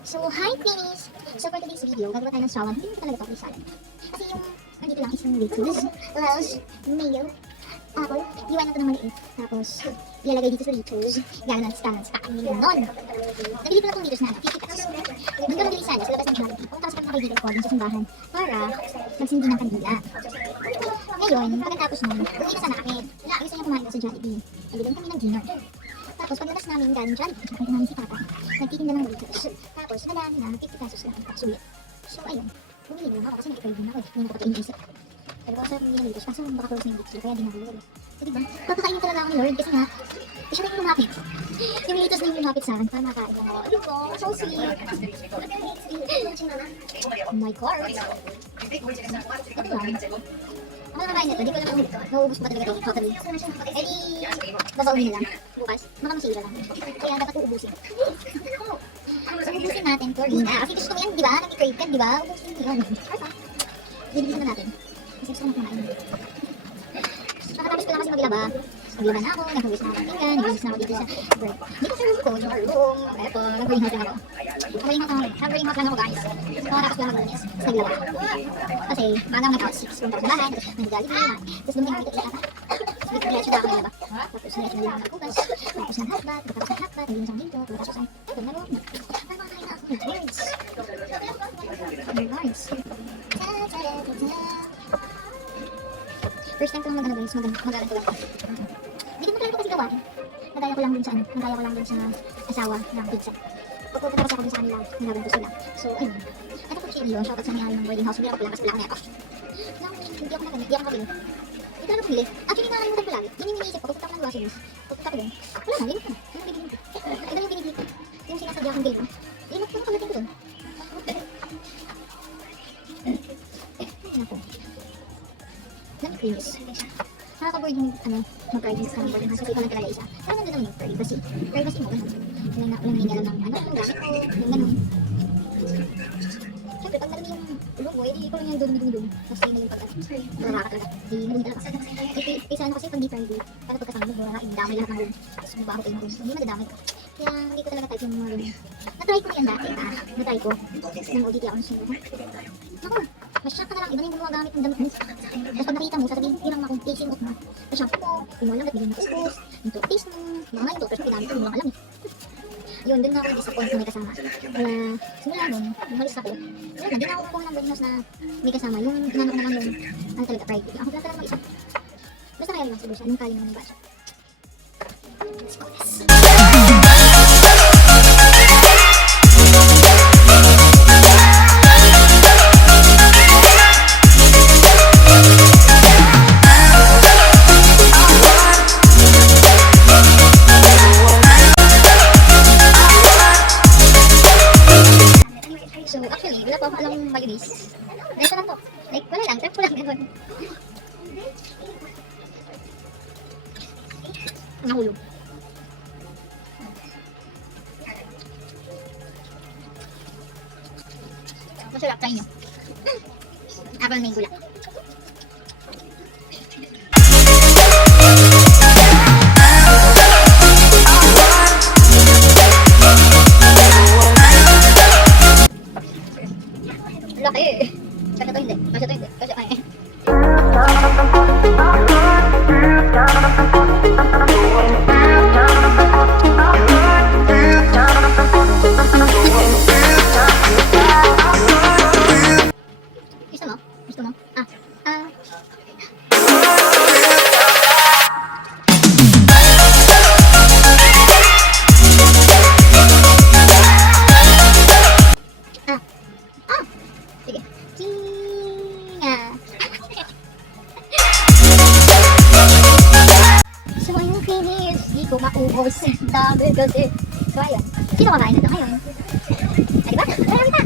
So, hi Queenies! So, for today's video, gagawa tayo ng shawan. Hindi ko talaga ito salad. Kasi yung, nandito lang is yung lettuce, welsh, mayo, apple, iwan na ito ng maliit. Tapos, ilalagay dito sa lettuce. Gano'n ang stand, kakainin nun. Nabili ko na itong lettuce na ano, 50 pesos. Doon ka mabili sana, sa labas ng Jollibee. Pumunta kasi kami nakaibigan ko dun sa simbahan para magsindi ng kandila. Ngayon, pagkatapos nun, uwi na sana kami. Naayos na yung kumain ko sa Jollibee. Nabili kami ng dinner. Tapos pagdalas namin galing Jollibee, nakita namin si Papa. Nagtitinda ng lettuce. Tapos nadaan na 50 pesos lang ang sulit. So ayun, bumili lang ako kasi din ako eh. Hindi na ako iniisip. Pero ako sa bumili ng lettuce, kaso baka close na yung lettuce, kaya di nahulog. So diba, papakainin talaga ako ni Lord kasi nga, siya na yung lumapit. yung lettuce na yung lumapit sa akin para makain ako. Diba, so sweet. Oh my God. Ito lang. Ako na nakain nito, di ko alam kung nauubos ba talaga ito totally. Eh di, na lang. Bukas, baka masira lang. Kaya dapat uubusin. So, ubusin natin, Corina. Kasi gusto mo yan, di ba? Nag-crave ka, di ba? Ubusin yun. Bibilisan na natin. Kasi gusto ko na kumain. Nakatapos ko lang kasi maglaba. Naglaba na ako, naghugas na ako ng pinggan, naghugas na ako dito sa bread. Dito sa room ko, yung room, eto, nag-greenhouse lang ako. Lang ako, nag-greenhouse lang ako guys. Nakatapos lang maglinis, tapos naglaba. Kasi, baga mga tao, 6, punta ko sa bahay, tapos nag-jollibee, tapos dumating ako dito Tapos diretso na ako naglaba. Tapos diretso na ako naghugas, tapos ng hotbat, tapos ng hotbat, naglinis ang dito, tapos ang, eto, nalawag na. First time ko lang mag-ano guys, mag- mag-alantulan ko. Hindi ko makalala kasi gawain. Nagaya ko lang dun sa ano, nagaya ko lang dun sa asawa ng pizza. Pagpupunta kasi ako sa kanila, nagaganto sila. So, ayun. Ito po siya yun, shoutout sa may ng boarding house. Hindi ako pala, kasi wala ako neto. Wala akong hindi ako nagano, hindi ako mabili. Hindi ko na bumili. Actually, nakalimutan ko lagi. Yun yung iniisip ko, pupunta ko ng groceries. Pupunta ko dun. Wala na, limit ko na. Ano bibili ko? Iba yung binibili ko. Yung sinasadya kong bilhin. Limit ko na pagdating ko dun. Ay, naku. Creams. Nakaka-board yung ano, mag-guardians ka ng house kasi ikaw lang talaga isa. Pero nandun naman yung privacy. Privacy mo, ganun. Walang na, walang hindi alam ng ano, ng gamit ko, yung ganun. Siyempre, pag marami yung room mo, edi ikaw lang yung dumi-dumi-dumi. Tapos yun na yung pag-ano. Wala ka talaga. Di talaga. Eh, isa ano kasi pag di private, para pagkasama mo, wala, indamay lahat ng room. Tapos mabaho kayo ng room. Hindi madadamay ka. Kaya hindi ko talaga type yung mga room. Na-try ko yan dati, ah. Na-try ko. Nang ODT ako ng sinunod. Ako, mas-shock ka na lang. Iba na yung gumagamit ng damit mo. Tapos pag nakita mo, sasabihin, yun ang makong facing off. Sa shampoo mo, yung mo lang, ba't bigyan kuskus, yung toothpaste mo, mga nga yung toothpaste ginamit ko, mo lang alam. Yun, dun na ako disappoint na may kasama. Kaya, simula nun, nung halis ako, wala na, di na ako kukuha ng house na may kasama. Yung inano ko naman yung, ano talaga, private. Ako lang talaga mag-isa. Basta kaya lang siguro siya, nung kaya naman yung budget. Let's go, yes. Actually, wala pa ako alam mayonnaise. Ito lang to. Like, wala lang. Trap ko lang. Ganun. Nahulog. Masarap tayo nyo. Apple mango lang. finish. Di ko maubos. Dami kasi. So, ayun. Sino kakain na ngayon? Ay, di ba?